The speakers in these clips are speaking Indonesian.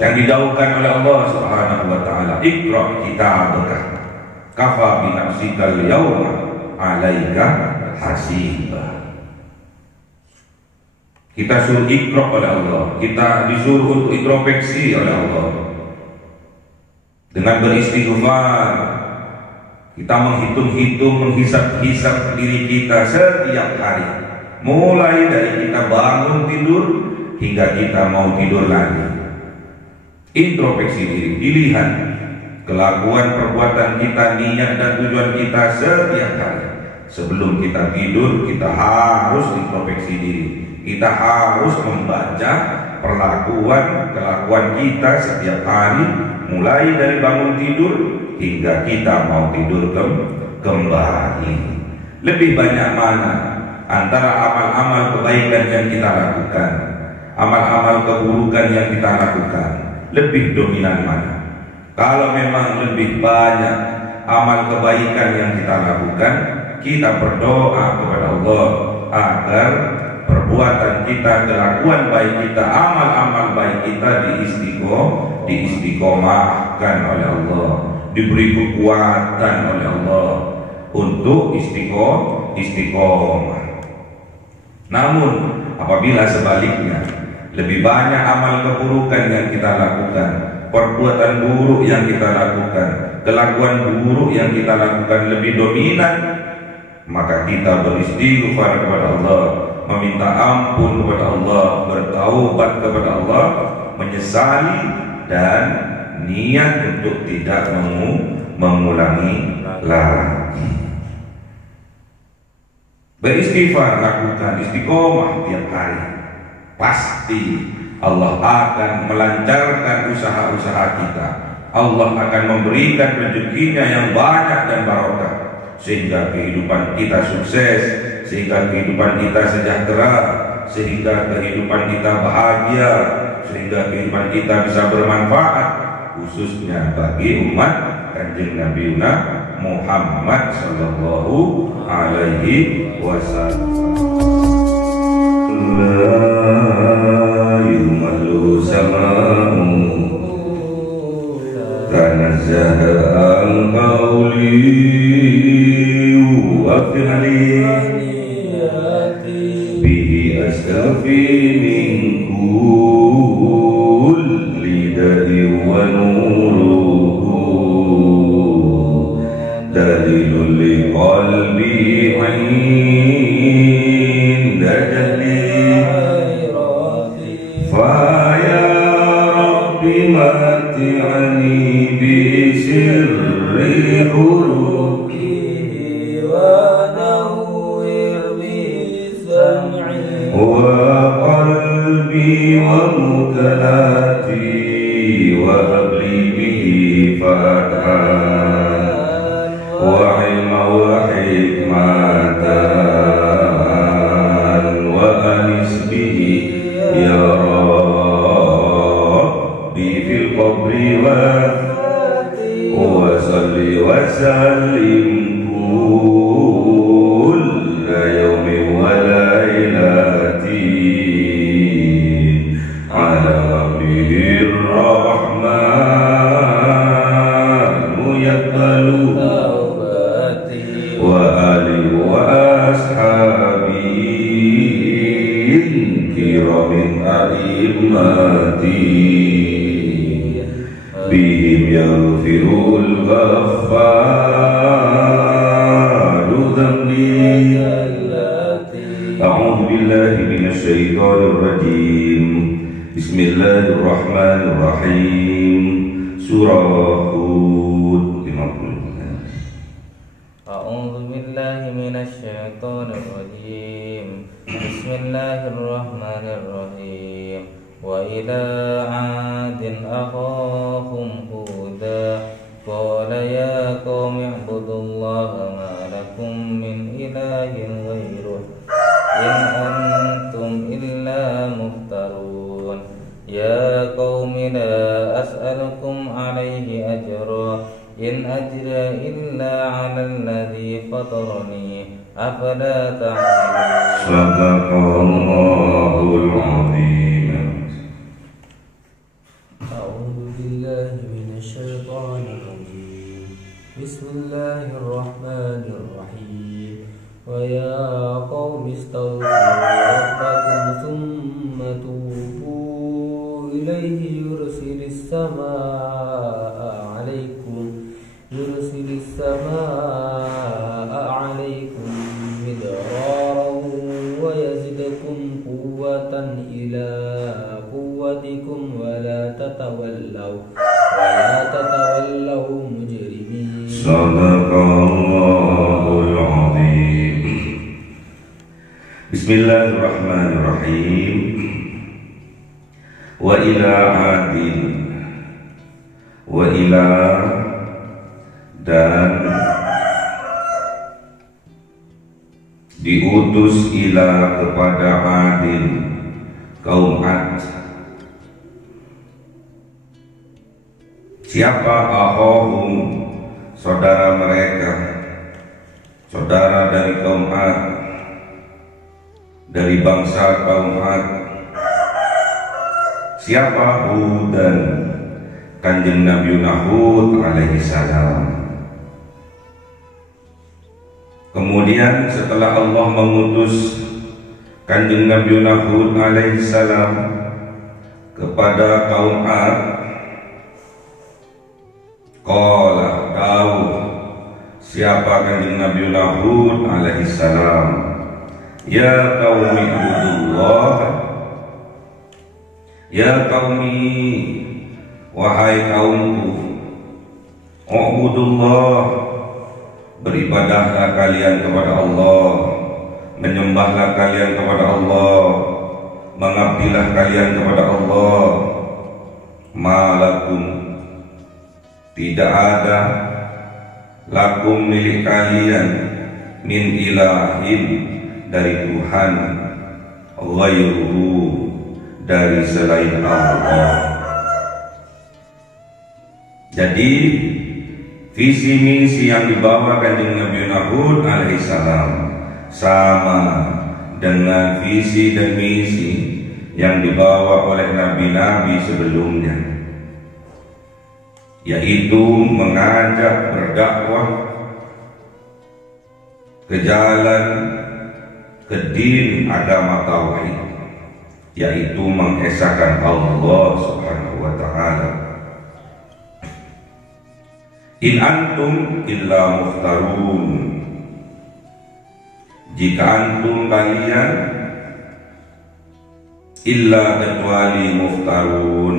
yang didaukan oleh Allah Subhanahu wa taala, Iqra kitabaka kafa bi nafsika al-yawma 'alaika hasiba. Kita suruh Iqra oleh Allah, kita disuruh untuk introspeksi oleh Allah dengan beristighfar. Kita menghitung-hitung, menghisap-hisap diri kita setiap hari, mulai dari kita bangun tidur hingga kita mau tidur lagi. Introspeksi diri, dilihat kelakuan perbuatan kita, niat dan tujuan kita setiap hari. Sebelum kita tidur, kita harus introspeksi diri. Kita harus membaca perlakuan, kelakuan kita setiap hari, mulai dari bangun tidur hingga kita mau tidur kembali. Lebih banyak mana antara amal-amal kebaikan yang kita lakukan, amal-amal keburukan yang kita lakukan? Lebih dominan mana? Kalau memang lebih banyak amal kebaikan yang kita lakukan, kita berdoa kepada Allah agar perbuatan kita, kelakuan baik kita, amal-amal baik kita diistiqomahkan oleh Allah, diberi kekuatan oleh Allah untuk istiqomah. Namun apabila sebaliknya lebih banyak amal keburukan yang kita lakukan, perbuatan buruk yang kita lakukan, kelakuan buruk yang kita lakukan lebih dominan, maka kita beristighfar kepada Allah, meminta ampun kepada Allah, bertaubat kepada Allah, menyesali dan niat untuk tidak mengulangi lagi. Beristighfar, lakukan istiqomah tiap hari. Pasti Allah akan melancarkan usaha-usaha kita. Allah akan memberikan rezekinya yang banyak dan barokah, sehingga kehidupan kita sukses, sehingga kehidupan kita sejahtera, sehingga kehidupan kita bahagia, sehingga kehidupan kita bisa bermanfaat, khususnya bagi umat Kanjeng Nabi Muhammad sallallahu alaihi wasallam. La yumallu sama'u tanazzaha al-qawli wa fi'li bihi astafi min kulli da'i wa nuruhu dalilul liqalbi inda jahli fa ya rabbi mati'ani bi sirri hurufi wa nawwir bi sam'i wa qalbi wa mukalati wa habli bihi fathan wa ilma wa hikmatan wa anis bihi ya Rabbi fil qabri wa salli wa sallim kulla yawmin wa laylatin ala abdihir rahman yaqbalu wa ali wa ashabin kiramin a'immati bihim yaghfirul ghaffaru dhanbi. A'udzu billahi minasy syaithanir rajim. Bismillahirrahmanirrahim. Surah Hud 50. A'udzu billahi minasy syaithanir rajim. Bismillahirrahmanirrahim. Wa ila 'adin akhahum huda qala ya qaumi ibudullaha ma lakum min ilahin ghairuh in antum illa muftarun. Ya qaumi la as'alukum 'alaihi ajra in ajra illa 'alal ladzi fatarani afala ta'lamun. Sadaqallahul 'azim. أعوذ بالله من الشيطان الرجيم بسم الله الرحمن الرحيم ويا قوم استغفروا ربكم ثم توبوا إليه يرسل السماء عليكم مدرارا ويزدكم قوة إلى قوتكم ولا تتولوا مجرمين. صدق الله العظيم. Bismillahirrahmanirrahim. Wa ila adin, wa ila, dan diutus ila kepada adin, kaum Ad. Siapa akhahum, saudara mereka, saudara dari kaum Ad, dari bangsa kaum Ad. Siapa? Hudan, Kanjeng Nabi Hud alaihi salam. Kemudian setelah Allah mengutus Kanjeng Nabi Hud alaihi salam kepada kaum Ad, qala, tahu siapa Kanjeng Nabi Hud alaihi salam, ya qaumi ibudullah, ya qaumi, wahai kaumku, ubudullah, beribadahlah kalian kepada Allah, menyembahlah kalian kepada Allah, mengabdilah kalian kepada Allah. Malakum, tidak ada, lakum milik kalian, min ilahin, dari Tuhan, ghairuhu, dari selain Allah. Jadi visi misi yang dibawa Kanjeng Nabi Hud alaihissalam sama dengan visi dan misi yang dibawa oleh nabi-nabi sebelumnya, yaitu mengajak berdakwah ke jalan, ke din agama tauhid, yaitu mengesahkan Allah Subhanahu wa ta'ala. In antum illa muftarun, jika antum kalian, illa kecuali muftarun,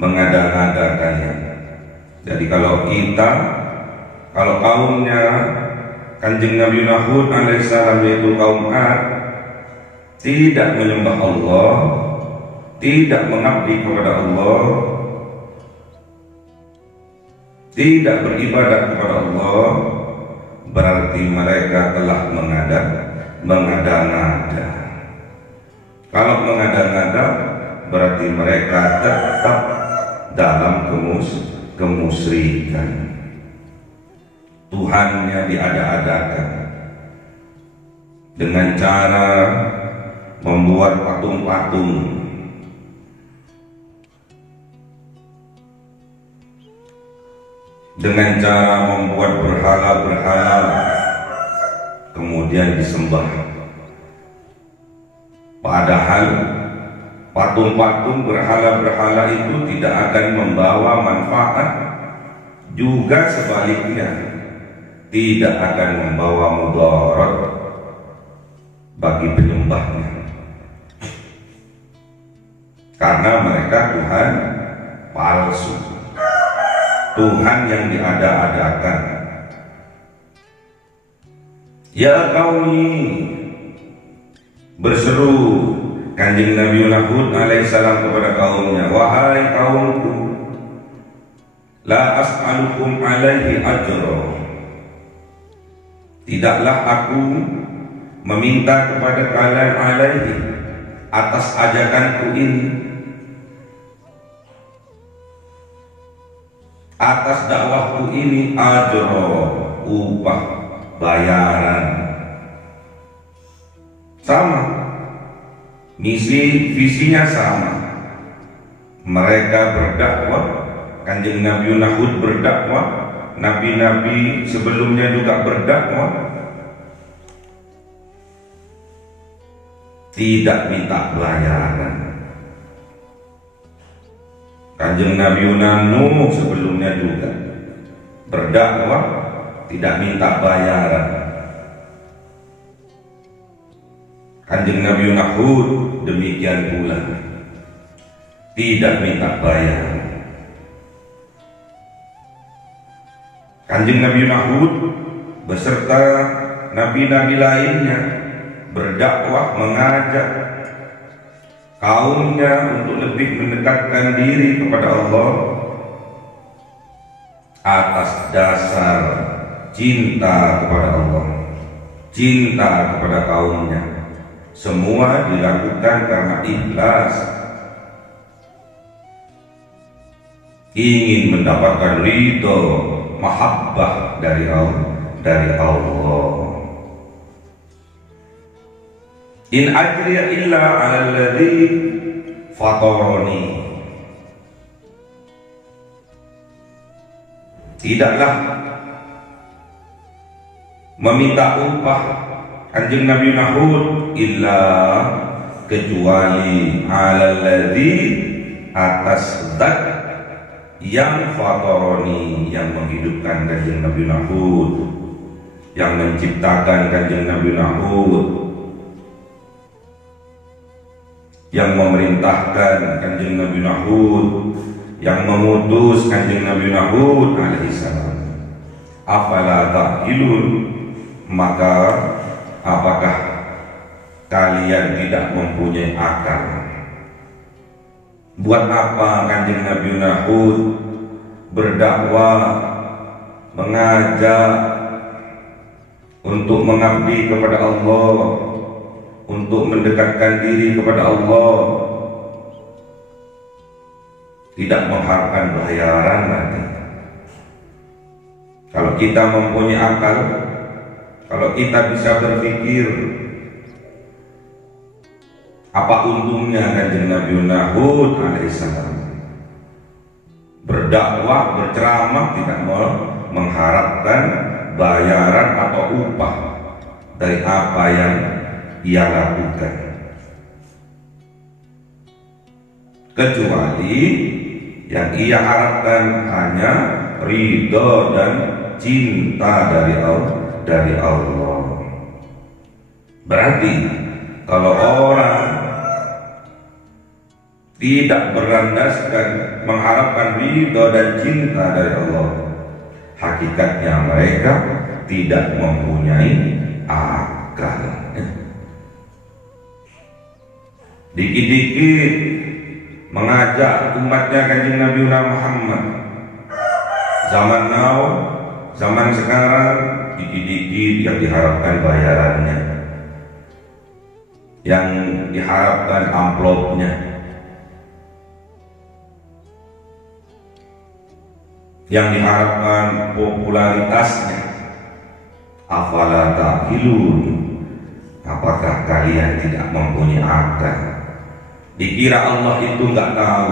mengada-ngada kalian. Jadi kalau kita, kalau kaumnya Kanjeng Nabi Hud alaihissalam yaitu kaum Ad, tidak menyembah Allah, tidak mengabdi kepada Allah, tidak beribadah kepada Allah, berarti mereka telah mengada-ngada. Kalau mengada-ngada berarti mereka tetap dalam kemusyrikan. Tuhannya diada-adakan dengan cara membuat patung-patung, dengan cara membuat berhala-berhala kemudian disembah. Padahal patung-patung berhala-berhala itu tidak akan membawa manfaat, juga sebaliknya tidak akan membawa mudarat bagi penyembahnya, karena mereka Tuhan palsu, Tuhan yang diada-adakan. Ya qaumi, berseru Kanjeng Nabi Hud alaihissalam kepada kaumnya, wahai kaumku, la as'alukum alaihi ajra, tidaklah aku meminta kepada kalian alaihi, atas ajakanku ini, atas dakwahku ini, ajra, upah, bayaran. Sama, misi visinya sama, Mereka berdakwah, Kanjeng Nabi Hud berdakwah, nabi-nabi sebelumnya juga berdakwah, tidak minta bayaran. Kanjeng Nabi Nuh sebelumnya juga berdakwah, tidak minta bayaran. Kanjeng Nabi Hud demikian pula, tidak minta bayaran. Kanjeng Nabi Hud beserta nabi-nabi lainnya berdakwah, mengajak kaumnya untuk lebih mendekatkan diri kepada Allah atas dasar cinta kepada Allah, cinta kepada kaumnya. Semua dilakukan karena ikhlas, ingin mendapatkan ridho, mahabbah dari Allah. In ajriya illa 'ala alladhi fatarani. Tidaklah meminta upah Kanjeng Nabi Hud illa kecuali 'ala alladhi, atas zat yang fatarani, yang menghidupkan Kanjeng Nabi Hud, yang menciptakan Kanjeng Nabi Hud, yang memerintahkan Kanjeng Nabi Hud, yang memutus Kanjeng Nabi Hud alaihissalam. Afala ta'qilun, maka apakah kalian tidak mempunyai akal? Buat apa Kanjeng Nabi Hud berdakwah, mengajak untuk mengabdi kepada Allah, untuk mendekatkan diri kepada Allah, tidak mengharapkan bayaran nanti? Kalau kita mempunyai akal, kalau kita bisa berpikir, apa untungnya Kanjeng Nabi Hud alaihissalam berdakwah, berceramah, tidak mengharapkan bayaran atau upah dari apa yang ia lakukan, kecuali yang ia harapkan hanya ridho dan cinta dari Allah. Berarti kalau orang tidak berlandaskan mengharapkan ridho dan cinta dari Allah, hakikatnya mereka tidak mempunyai akal. Dikit-dikit mengajak umatnya Kanjeng Nabi Muhammad, zaman now, zaman sekarang, dikit-dikit yang diharapkan bayarannya, yang diharapkan amplopnya, yang diharapkan popularitasnya. Afala ta'qilun, apakah kalian tidak mempunyai akal? Dikira Allah itu nggak tahu,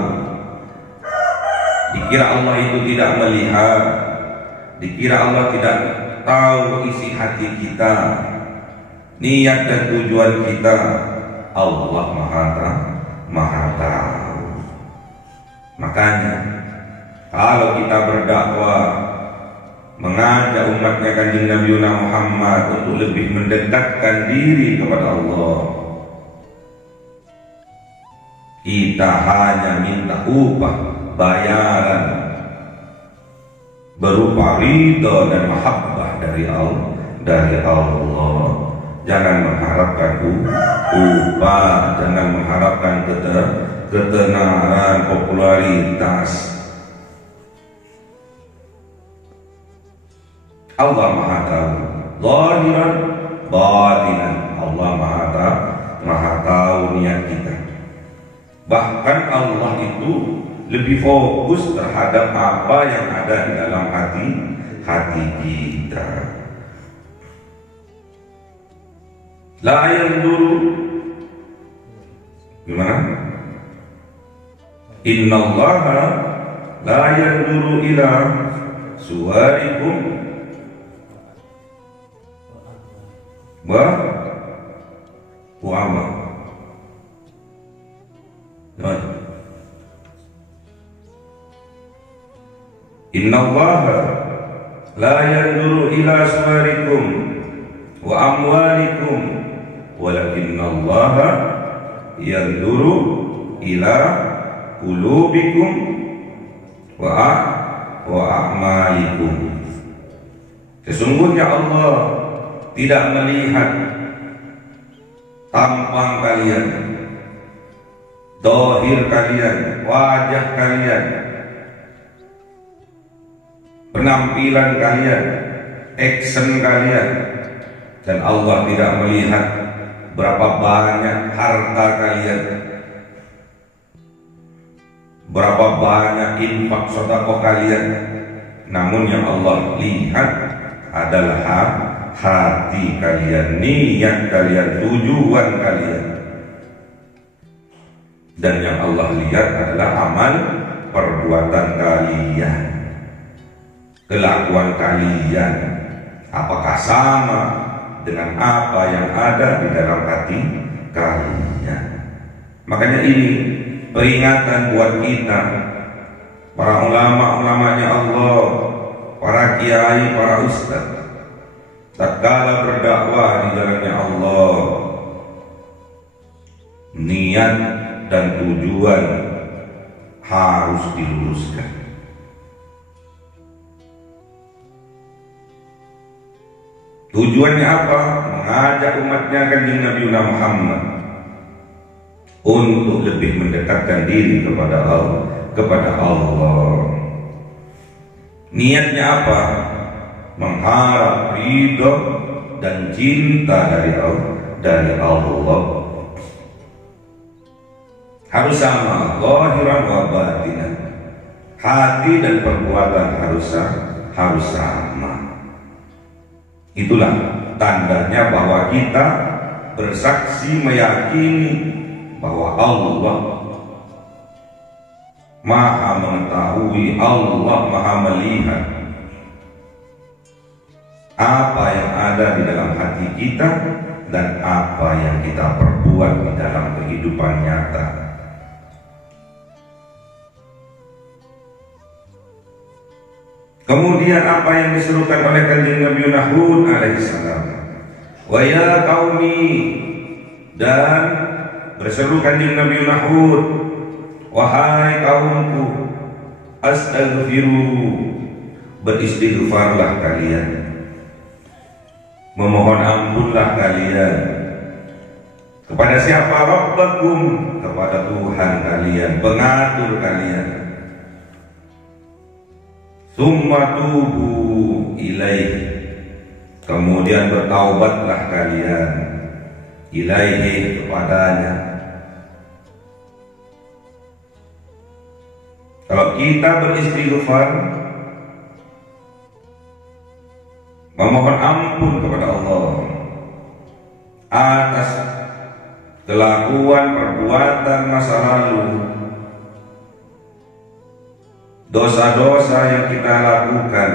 dikira Allah itu tidak melihat, dikira Allah tidak tahu isi hati kita, niat dan tujuan kita. Allah Maha tahu. Makanya kalau kita berdakwah, mengajak umatnya Kanjeng Nabi Muhammad untuk lebih mendekatkan diri kepada Allah, kita hanya minta upah, bayaran berupa ridho dan mahabbah dari Allah. Jangan mengharapkan upah, jangan mengharapkan ketenaran, popularitas. Allah Maha tahu zahiran batinan. Allah Maha tahu niat kita. Bahkan Allah itu lebih fokus terhadap apa yang ada di dalam hati kita. La yanzuru, gimana? Innallaha la yanzuru ila suwarikum wa ama. Innallaha la yanzuru ila suwarikum wa amwalikum walakinallaha yanzuru ila qulubikum wa a'malikum. Sesungguhnya Allah tidak melihat tampang kalian, zahir kalian, wajah kalian, penampilan kalian, action kalian, dan Allah tidak melihat berapa banyak harta kalian, berapa banyak infak sedekah kalian. Namun yang Allah lihat adalah hati kalian, niat kalian, tujuan kalian. Dan yang Allah lihat adalah amal perbuatan kalian, kelakuan kalian, apakah sama dengan apa yang ada di dalam hati kalian. Makanya ini peringatan buat kita, para ulama-ulamanya Allah, para kiai, para ustaz, tatkala berdakwah di jalannya Allah, niat dan tujuan harus diluruskan. Tujuannya apa? Mengajak umatnya Kanjeng Nabi Muhammad untuk lebih mendekatkan diri kepada Allah. Niatnya apa? Mengharap ridho dan cinta dari Allah. Harus sama, zahiran wa batinan. Hati dan perbuatan harus sama. Itulah tandanya bahwa kita bersaksi meyakini bahwa Allah Maha mengetahui, Allah Maha melihat apa yang ada di dalam hati kita dan apa yang kita perbuat di dalam kehidupan nyata. Kemudian apa yang diserukan oleh Kanjeng Nabi Hud alaihissalam, wa ya qaumi, dan berseru Kanjeng Nabi Hud, wahai kaumku, astaghfiru, beristighfarlah kalian, memohon ampunlah kalian kepada siapa? Rabbakum, kepada Tuhan kalian, pengatur kalian. Summa tubu ilaihi, kemudian bertaubatlah kalian, ilaihi, kepadanya. Kalau kita beristighfar, memohon ampun kepada Allah atas kelakuan perbuatan masa lalu, dosa-dosa yang kita lakukan,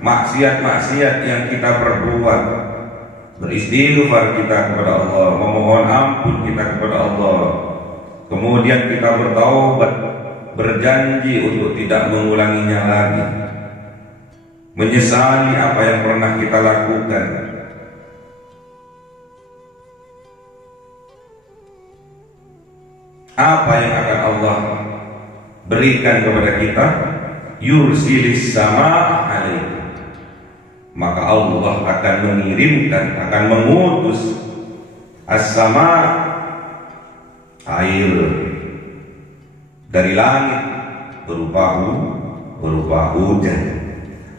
maksiat-maksiat yang kita perbuat, beristighfar kita kepada Allah, memohon ampun kita kepada Allah, kemudian kita bertaubat, berjanji untuk tidak mengulanginya lagi, menyesali apa yang pernah kita lakukan. Apa yang akan Allah berikan kepada kita? Yursilis sama alaikum, maka Allah akan mengirimkan, akan mengutus as-sama, air dari langit berupa hujan,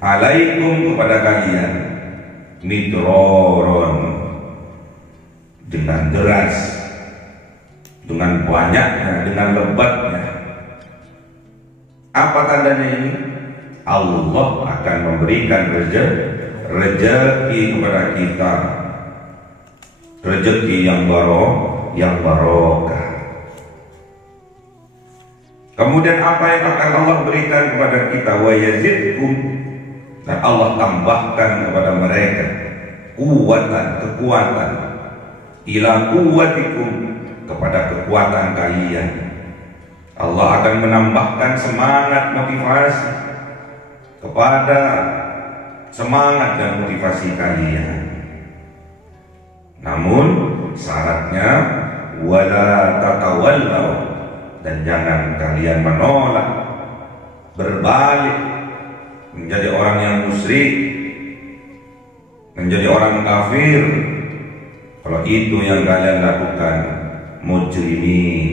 alaikum, kepada kalian, midroron, dengan deras, dengan banyaknya, dengan lebatnya. Apa tandanya ini? Allah akan memberikan rezeki kepada kita, rezeki yang barokah. Kemudian apa yang akan Allah berikan kepada kita? Wa yazidkum, dan Allah tambahkan kepada mereka kekuatan ila quwwatikum, kepada kekuatan kalian. Allah akan menambahkan semangat motivasi kepada semangat dan motivasi kalian. Namun syaratnya wala tatawallaw, dan jangan kalian menolak, berbalik menjadi orang yang musyrik, menjadi orang kafir. Kalau itu yang kalian lakukan, mujrimin,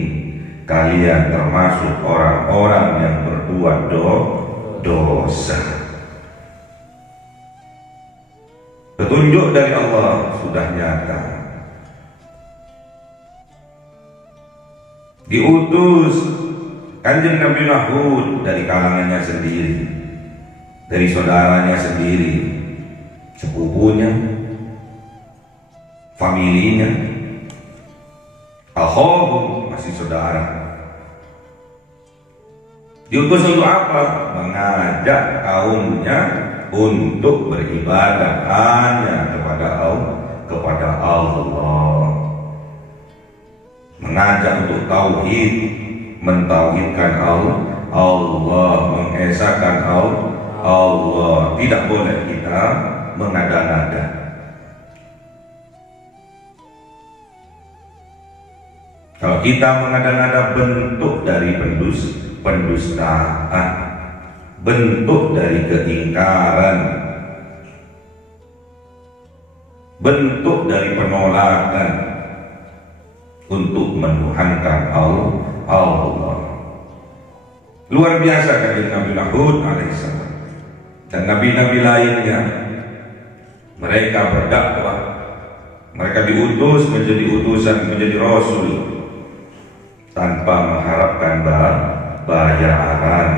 kalian termasuk orang-orang yang berbuat dosa. Petunjuk dari Allah sudah nyata. Diutus Kanjeng Nabi Hud dari kalangannya sendiri, dari saudaranya sendiri, sepupunya, familinya. Ahobum, masih saudara. Diutus untuk apa? Mengajak kaumnya untuk beribadah hanya kepada Allah. Mengajak untuk tauhid, mentauhidkan Allah, mengesahkan Allah. Tidak boleh kita mengada-ngada. Kalau kita mengada-ngada, bentuk dari pendustaan, bentuk dari keingkaran, bentuk dari penolakan untuk menuhankan Allah. Luar biasa kanjeng Nabi Hud alaihissalam dan nabi-nabi lainnya. Mereka berdakwah, mereka diutus menjadi utusan, menjadi rasul, tanpa mengharapkan bayaran,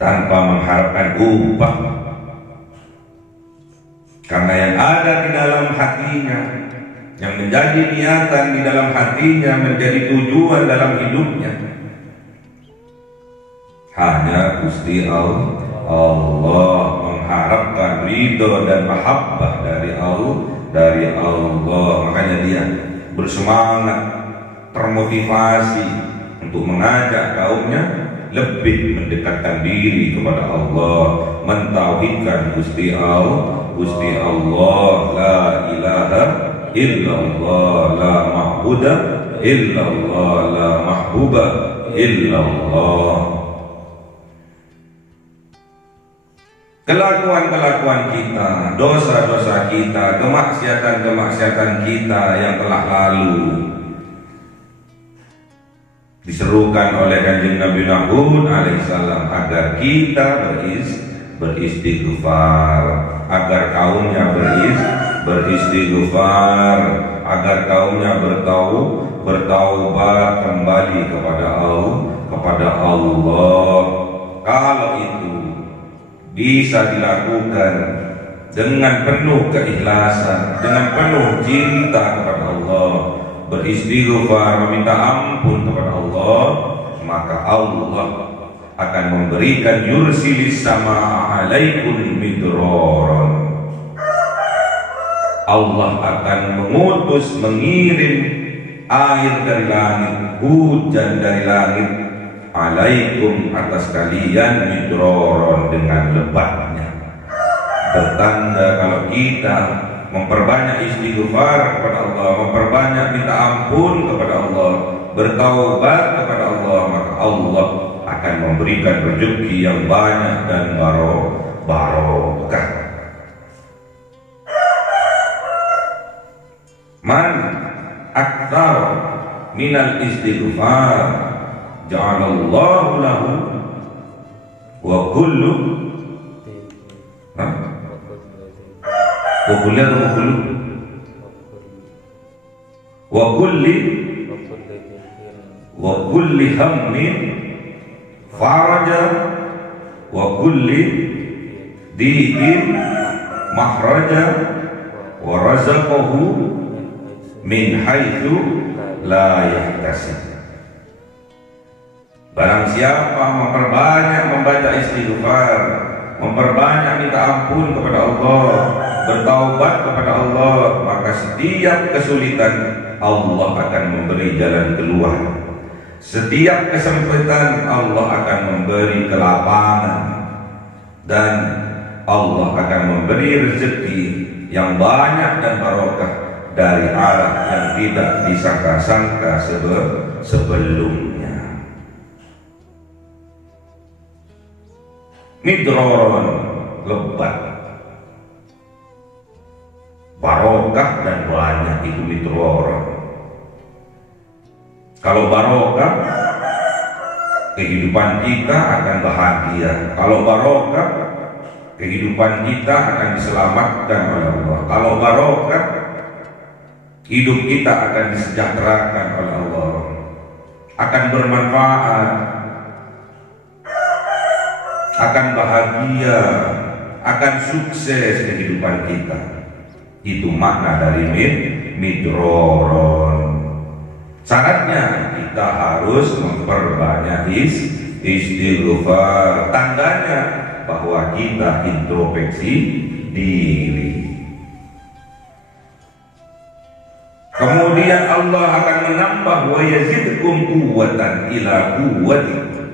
tanpa mengharapkan upah. Karena yang ada di dalam hatinya, yang menjadi niatan di dalam hatinya, menjadi tujuan dalam hidupnya, hanya Gusti Allah, mengharapkan ridho dan mahabbah dari Allah. Makanya dia bersemangat, termotivasi untuk mengajak kaumnya lebih mendekatkan diri kepada Allah, mentauhidkan Gusti Allah, la ilaha illallah, la ma'buda illallah, la mahbuba illallah. Kelakuan-kelakuan kita, dosa-dosa kita, kemaksiatan-kemaksiatan kita yang telah lalu diserukan oleh Kanjeng Nabi Hud alaihissalam agar kita beristighfar, agar kaumnya beristighfar, agar kaumnya bertaubat kembali kepada Allah. Kalau itu bisa dilakukan dengan penuh keikhlasan, dengan penuh cinta kepada Allah, beristighfar, meminta ampun kepada Allah, maka Allah akan memberikan yursilis sama alaikum midraran. Allah akan mengirim air dari langit, hujan dari langit, alaikum, atas kalian, midraran, dengan lebatnya. Bertanda kalau kita memperbanyak istighfar kepada Allah, memperbanyak minta ampun kepada Allah, bertaubat kepada Allah, maka Allah akan memberikan rezeki yang banyak dan barokah. Man aktsar minal istighfar ja'alallahu lahu wa kullu wa kulli hammin faraja wa kulli dhi'in mahraja wa razaqahu min haitsu la yahtasib. Barang siapa memperbanyak membaca istighfar, memperbanyak minta ampun kepada Allah, bertaubat kepada Allah, maka setiap kesulitan Allah akan memberi jalan keluar. Setiap kesempitan Allah akan memberi kelapangan, dan Allah akan memberi rezeki yang banyak dan barokah dari arah yang tidak disangka-sangka sebelumnya. Midroron, lebat, barokah dan banyak, itu midroron. Kalau barokah, kehidupan kita akan bahagia. Kalau barokah, kehidupan kita akan diselamatkan oleh Allah. Kalau barokah, hidup kita akan disejahterakan oleh Allah, akan bermanfaat, akan bahagia, akan sukses kehidupan kita. Itu makna dari midroron. Syaratnya kita harus memperbanyak istighfar. Tandanya bahwa kita introspeksi diri. Kemudian Allah akan menambah wa yazidkum quwwatan ila quwwatikum.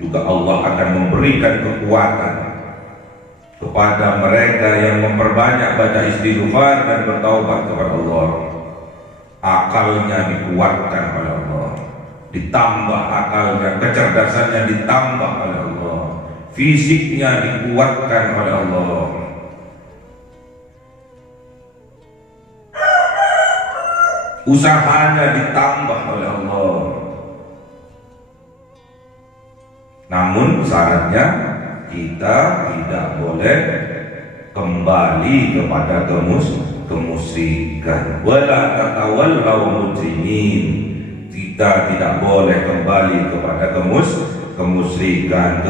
Juga Allah akan memberikan kekuatan kepada mereka yang memperbanyak baca istighfar dan bertaubat kepada Allah. Akalnya dikuatkan oleh Allah, ditambah akalnya, kecerdasannya ditambah oleh Allah, fisiknya dikuatkan oleh Allah. Usahanya ditambah oleh Allah. Namun syaratnya kita tidak boleh kembali kepada kemusyrikan. Wala tatawallaw mujrimin. Kita tidak boleh kembali kepada kemusyrikan,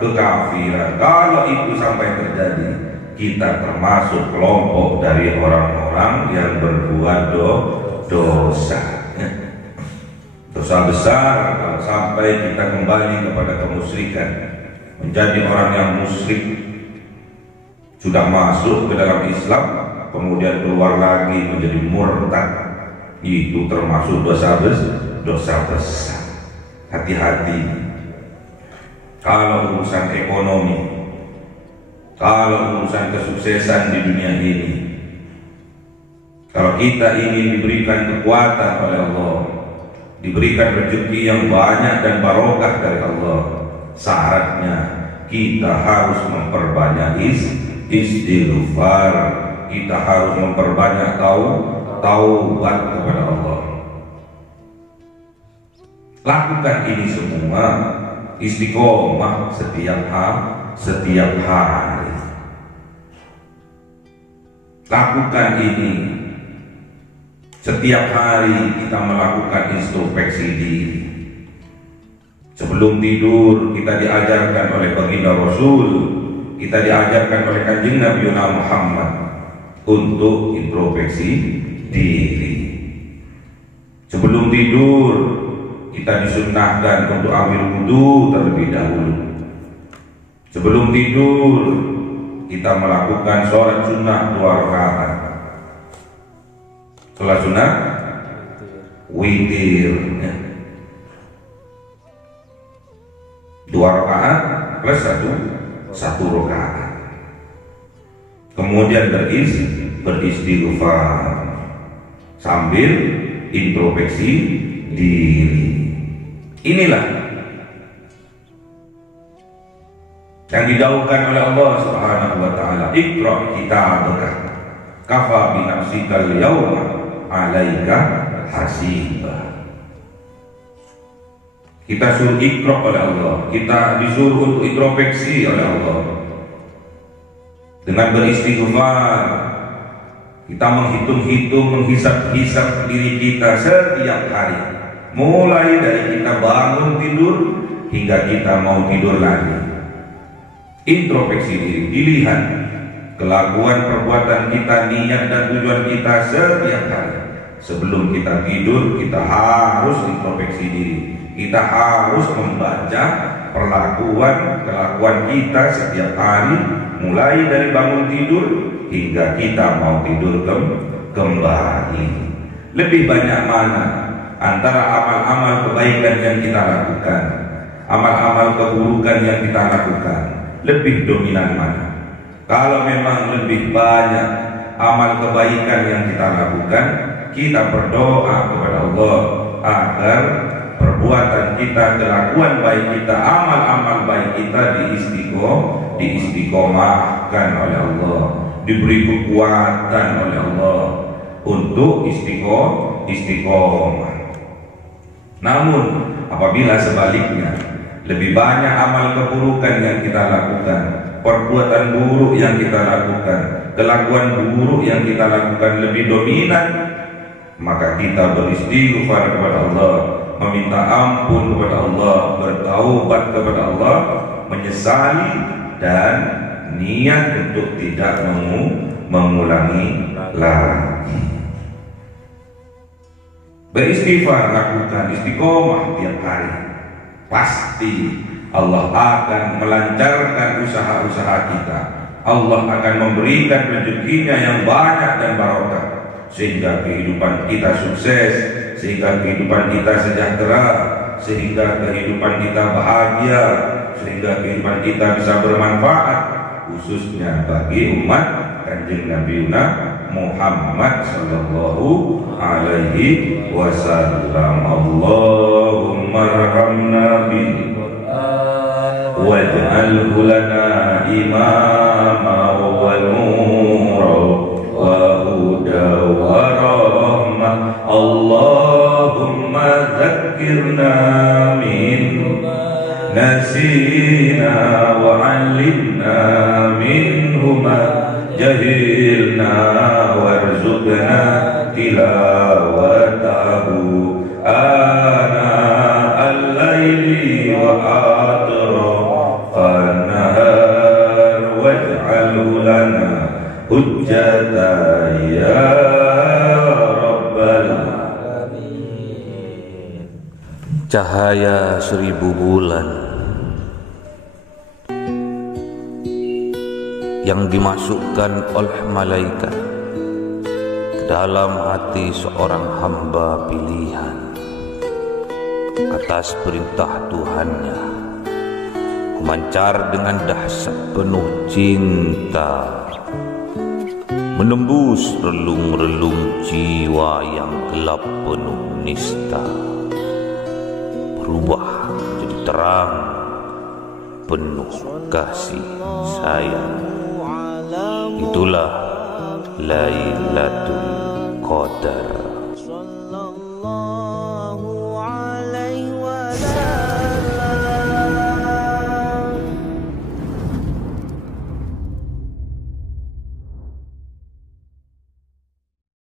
kekafiran. Kalau itu sampai terjadi, kita termasuk kelompok dari orang-orang yang berbuat dosa. Dosa besar kalau sampai kita kembali kepada kemusyrikan, menjadi orang yang musyrik, sudah masuk ke dalam Islam kemudian keluar lagi menjadi murtad. Itu termasuk dosa besar. Hati-hati. Kalau urusan ekonomi, kalau urusan kesuksesan di dunia ini, kalau kita ingin diberikan kekuatan oleh Allah, diberikan rezeki yang banyak dan barokah dari Allah, syaratnya kita harus memperbanyak istighfar, kita harus memperbanyak taubat kepada Allah. Lakukan ini semua, istiqomah setiap hari. Lakukan ini setiap hari, kita melakukan introspeksi diri. Sebelum tidur kita diajarkan oleh baginda Rasul, kita diajarkan oleh kanjeng Nabi Muhammad untuk introspeksi diri. Sebelum tidur kita disunnahkan untuk ambil wudu terlebih dahulu. Sebelum tidur kita melakukan sholat sunnah 2 rakaat. Sholat sunnah witir, 2 rakaat plus 1 rakaat. Kemudian beristighfar sambil introspeksi diri. Inilah yang didahulukan oleh Allah Subhanahu wa taala. Iqra kitabaka kafa bi nafsika al-yawma 'alaika hasiba. Kita suruh iqra oleh Allah, kita disuruh untuk introspeksi oleh Allah. Dengan beristighfar, kita menghitung-hitung, menghisap-hisap diri kita setiap hari, mulai dari kita bangun tidur hingga kita mau tidur lagi. Introspeksi diri, dilihat kelakuan perbuatan kita, niat dan tujuan kita setiap hari. Sebelum kita tidur, kita harus introspeksi diri. Kita harus membaca kelakuan kita setiap hari, mulai dari bangun tidur hingga kita mau tidur kembali. Lebih banyak mana antara amal-amal kebaikan yang kita lakukan, amal-amal keburukan yang kita lakukan? Lebih dominan mana? Kalau memang lebih banyak amal kebaikan yang kita lakukan, kita berdoa kepada Allah agar perbuatan kita, kelakuan baik kita, amal-amal baik kita diistiqomahkan oleh Allah, diberi kekuatan oleh Allah untuk istiqomah. Namun apabila sebaliknya, lebih banyak amal keburukan yang kita lakukan, perbuatan buruk yang kita lakukan, kelakuan buruk yang kita lakukan lebih dominan, maka kita beristighfar kepada Allah, meminta ampun kepada Allah, bertaubat kepada Allah, menyesali dan niat untuk tidak mengulangi lagi. Beristighfar, lakukan istiqomah tiap hari. Pasti Allah akan melancarkan usaha-usaha kita. Allah akan memberikan rezekinya yang banyak dan barokah, sehingga kehidupan kita sukses, sehingga kehidupan kita sejahtera, sehingga kehidupan kita bahagia, sehingga kehidupan kita bisa bermanfaat, khususnya bagi umat Kanjeng Nabi Muhammad sallallahu alaihi wasallam. Allahumma arhamna bil Qur'an waj'alhu lana imama wa nura wa huda wa rahmah. Allahumma dzakkirna min nasina wa 'allimna minhuma jahilna warzuqna tilawatahu ana al-laili wa atrafan nahar waj'alhu lana hujjatan ya rabbal alamin. Cahaya 1000 bulan yang dimasukkan oleh malaikat ke dalam hati seorang hamba pilihan atas perintah Tuhannya, memancar dengan dahsyat penuh cinta, menembus relung-relung jiwa yang gelap penuh nista, berubah menjadi terang penuh kasih sayang. Itulah Lailatul Qadar.